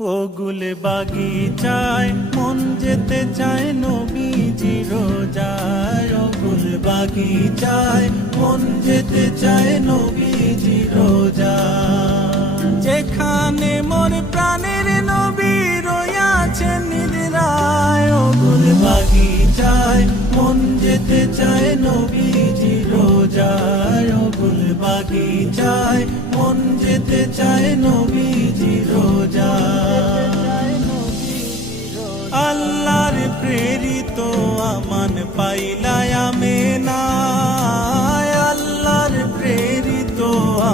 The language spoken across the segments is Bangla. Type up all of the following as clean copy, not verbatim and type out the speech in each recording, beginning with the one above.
ও গুলে বাগিচায় মন যেতে চায় নবীজি রোজায়। ও গুলে বাগিচায় মন যেতে চায় নবীজি রোজায়। যেখানে মোর প্রাণের নবী রয়াছেন নিদ্রায়। ও গুলে বাগিচায় মন যেতে চায় নবীজি রোজায়। ও গুলে বাগিচায় মন যেতে চায় নবীজি রোজায়। আল্লাহর প্রেরিত আমান পাইলায় আমেনায়। আল্লাহর প্রেরিত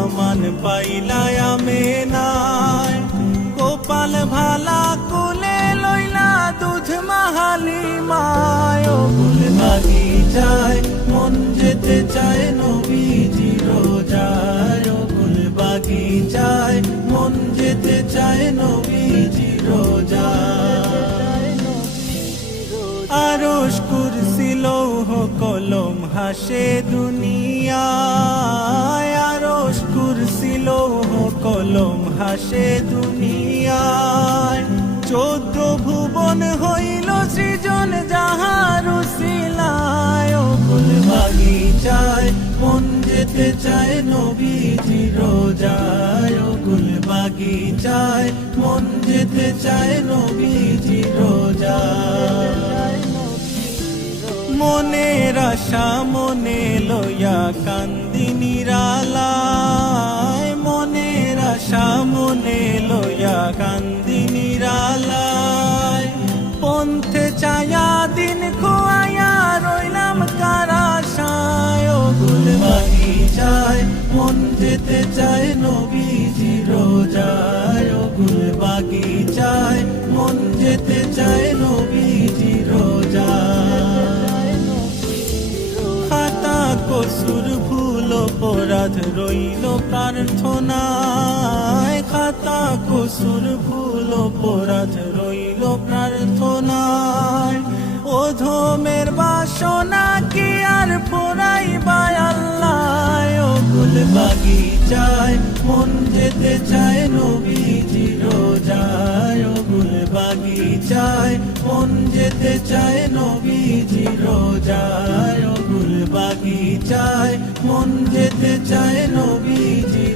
আমান পাইলায় আমেনায়। গোপাল ভালা কোলে লইলা দুধ মাহালি মায়। ও গুল বাগিচায় মন যেতে চায় নবীজি রোজায়। ও গুল বাগিচায় মন যেতে চায় নবীজি রোজায়। আরশ কুরসি লৌহ কলম হাসে দুনিয়ায়। আরশ কুরসি লৌহ কলম হাসে দুনিয়ায়। 14 ভুবন হইল সৃজন যাহার উসিলায়। ও গুল বাগিচায় মন যেতে চায় নবীজি রোজায়। ও গুল বাগিচায় মন যেতে চায় নবীজি রোজায়। মনের আশা মনে লইয়া কান্দি নিরালায়। মনের আশা মনে লইয়া কান্দি নিরালায়। পন্থে চায়া দিন খোয়াইয়া রইলাম কারাশায়। ও গুল বাগিচায় মন যেতে চায় নবীজি রোজায়। ও গুল বাগিচায় মন যেতে চায় নবীজি রোজায়। খাতা কসুর ভুল অপরাধ রইল প্রার্থনায়। খাতা কসুর ভুল অপরাধ রইল প্রার্থনায়। অধমের বাসনা কি আর পোড়াইবা আল্লাহ। ও গুল বাগিচায় মন যেতে চায় নবীজি রোজায়। ও গুল বাগিচায় মন যেতে চায় নবীজি রোজায়। ও গুল বাগিচায় মন যেতে চায় নবীজি